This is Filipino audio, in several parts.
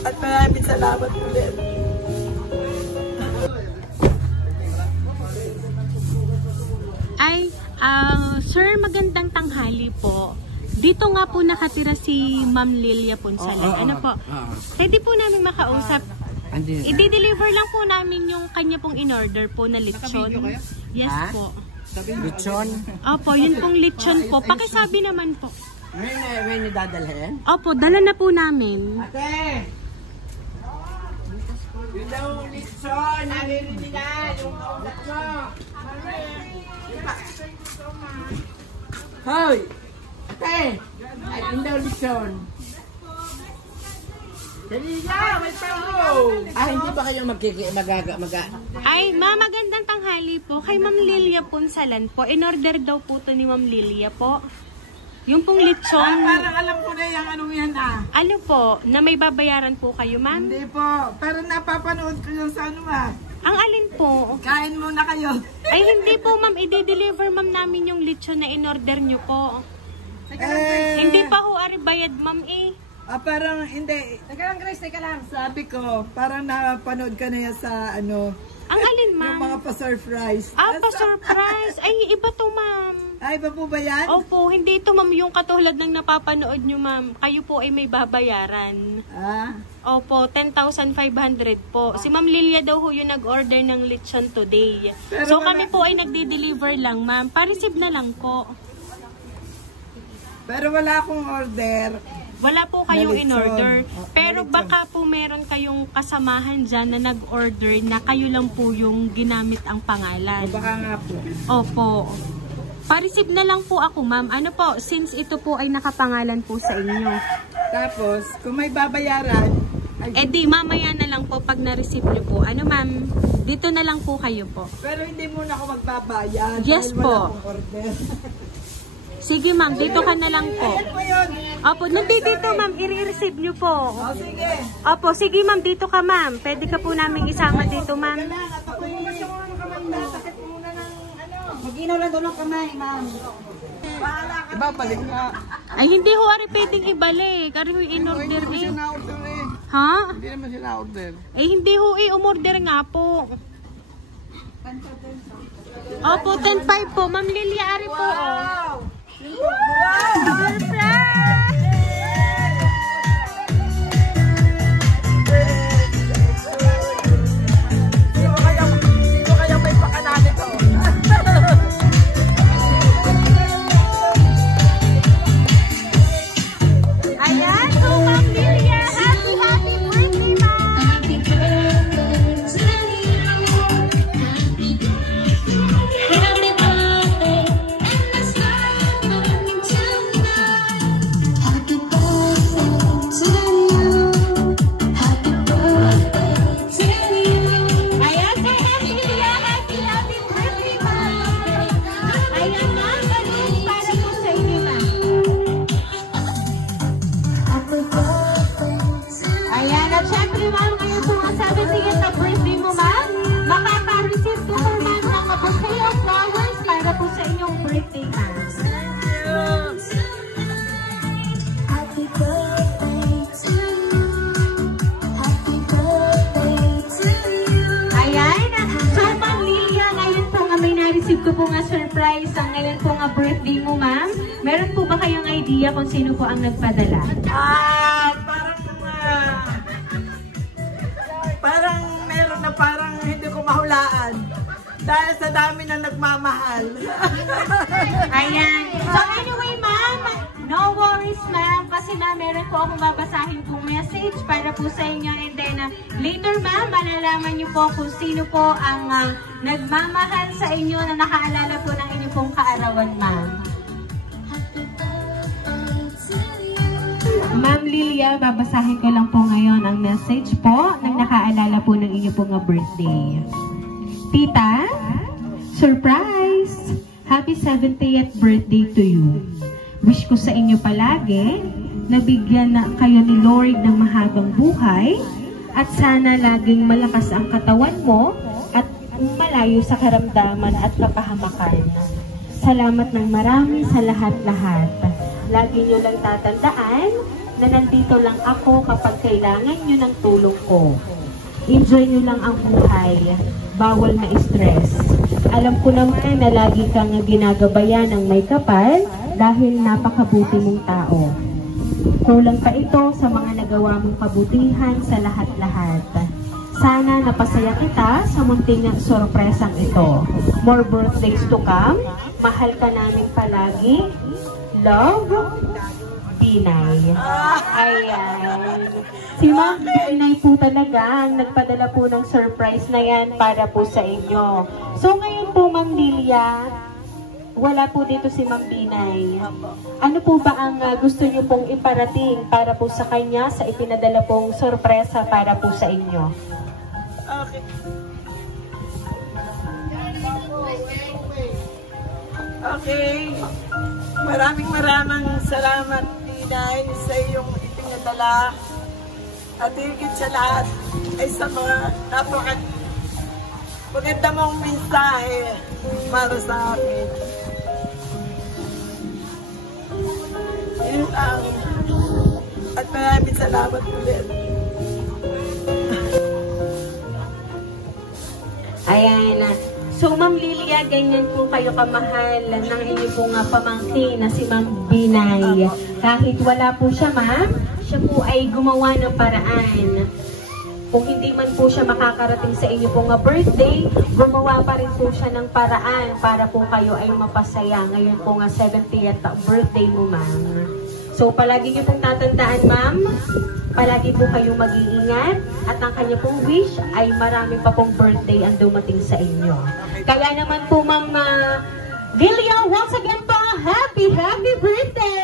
At maraming salamat ulit. Ay, sir, magandang tanghali po. Dito nga po nakatira si Ma'am Lilia Ponsalan. Ano po? Pwede po namin makausap. I-deliver lang po namin yung kanya pong in-order po na lechon. Yes po. Lechon? Opo, yun pong lechon po. Pakisabi naman po. May nadadalhin? Opo, dala na po namin. Ate! Yun daw lechon! Narinig nila! Yung kausap mo! Hoy! Ate! Ay, yun daw lechon! Dali na! May tango! Hindi ba kayo Ay, ma'am, magandang tanghali po. Kay Ma'am Lilia Ponsalan po. In-order daw po to ni Ma'am Lilia po. Yung pong lechon. Parang alam ko na yung anong yan Ano po? Na may babayaran po kayo, ma'am? Hindi po. Pero napapanood ko yung sa ano Ang alin po? Kain muna kayo. Ay, hindi po, ma'am. I-deliver, ma'am, namin yung lechon na in-order nyo po. Hindi pa ho ari bayad, ma'am, parang hindi. Teka lang, Grace, teka lang. Sabi ko, parang napanood ka na yan sa ano. Ang alin, ma'am? Yung mga pa-surprise. Pa-surprise. Ay, iba to, ma'am. Ay, iba po ba yan? Opo, hindi ito, ma'am, yung katulad ng napapanood nyo, ma'am. Kayo po ay may babayaran. Opo, 10,500 po. Si Ma'am Lilia daw ho yung nag-order ng lechon today. Pero so kami po ay nagde-deliver lang, ma'am. Pa-receive na lang po. Pero wala akong order. Wala po kayong in-order. Pero baka po meron kayong kasamahan dyan na nag-order na kayo lang po yung ginamit ang pangalan. Baka nga po. Opo. Pa-receive na lang po ako, ma'am. Ano po, since ito po ay nakapangalan po sa inyo. Tapos, kung may babayaran, di, mamaya na lang po pag na-receive nyo po. Ano, ma'am? Dito na lang po kayo po. Pero hindi muna ako magbabayad. Yes po. Wala akong order. Sige, ma'am. Dito ka na lang po. Ayan po yun. Opo, nandito, ma'am. I-receive nyo po. Sige. Opo, sige, ma'am. Dito ka, ma'am. Pwede ka po namin isama dito, ma'am. Mag-inaw lang doon ang kamay, ma'am. Ibabalik nga. Ay, hindi ho, ari pwedeng ibalik. Ari ho, in-order Hindi siya na-order Ha? Hindi naman siya na-order. Ay, hindi ho, umorder nga po. Opo, 10.5 po. Ma'am Lilia, ari po. Wow! Surprise! Sino kaya may pakananin ko? Ayan, so Ma'am Lilia, happy birthday, ma'am! Ayan, so Ma'am Lilia, happy birthday, ma'am! Ayan, ma'am, balloon para po sa inyo, ma'am. Ayan, at syempre, ma'am, ngayon po ang 70th na birthday mo, ma'am. Makaka-receive po po, ma'am, ng bouquet of flowers para po sa inyong birthday, ma'am. Ayan, so Ma'am Lilia, ngayon po nga may na-receive ko po nga surprise ang ngayon po nga birthday mo, ma'am. Meron po ba kayong idea kung sino po ang nagpadala? Parang meron na parang hindi ko mahulaan. Dahil sa dami na nagmamahal. Ayan. So anyway, ma'am, no worries, ma'am. Kasi ma'am, meron po akong babasahin pong message para po sa inyo. And then, later, ma'am, malalaman niyo po kung sino po ang nagmamahal sa inyo na nakaalala po ng inyong pong kaarawan, ma'am. Ma'am Lilia, babasahin ko lang po ngayon ang message po ng nakaalala po ng inyong pong birthday. Tita, surprise! Happy 70th birthday to you. Wish ko sa inyo palagi na bigyan na kayo ni Lord ng mahabang buhay at sana laging malakas ang katawan mo at malayo sa karamdaman at kapahamakan. Salamat ng marami sa lahat-lahat. Lagi nyo lang tatandaan na nandito lang ako kapag kailangan nyo ng tulong ko. Enjoy nyo lang ang buhay. Bawal na stress. Alam ko naman na lagi kang ginagabayan ng may kapal dahil napakabuti mong tao. Kulang pa ito sa mga nagawa mong kabutihan sa lahat-lahat. Sana napasaya kita sa munting sorpresang ito. More birthdays to come. Mahal ka namin palagi. Love, Binay. Ayan. Si Ma'am Binay po talaga ang nagpadala po ng surprise na yan para po sa inyo. So ngayon po, Ma'am Lilia, wala po dito si Ma'am Binay. Ano po ba ang gusto niyo pong iparating para po sa kanya sa ipinadala pong sorpresa para po sa inyo? Okay. Okay. Maraming salamat, Binay, sa iyong ipinadala. At higit sa lahat ay sa mga maganda mong mensahe para sa amin. Yun lang. At maraming salamat ulit. Ayan. So, Ma'am Lilia, ganyan po kayo kamahal ng inyong pong pamangkin na si Ma'am Binay. Kahit wala po siya, Ma'am, siya po ay gumawa ng paraan. Kung hindi man po siya makakarating sa inyo pong birthday, gumawa pa rin po siya ng paraan para po kayo ay mapasaya. Ngayon po nga 70th birthday mo, Ma'am. So, palagi niyo pong tatandaan, Ma'am. Palagi po kayong mag-iingat at ang kanya pong wish ay marami pa pong birthday ang dumating sa inyo. Kaya naman po, Ma'am Lilia, once again po, happy birthday!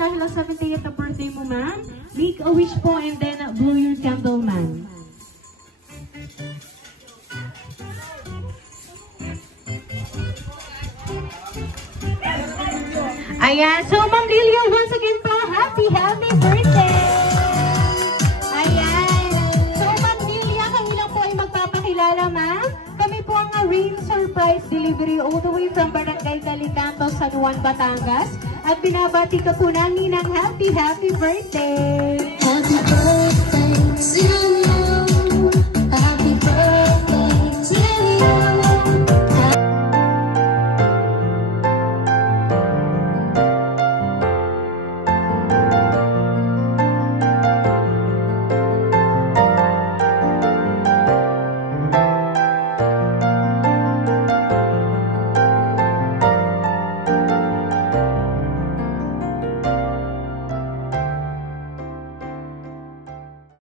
Dahil 70th na birthday mo, Ma'am, make a wish po and then blow your candle, Ma'am. Ayan, so Ma'am Lilia, once again po, happy birthday! Ayan, so Ma'am Lilia, kami lang po ay magpapakilala, Ma'am. Kami po ang Rain Surprise Delivery all the way from Barangay Calicanto, San Juan, Batangas. At binabati ka po namin ng happy birthday! Happy birthday!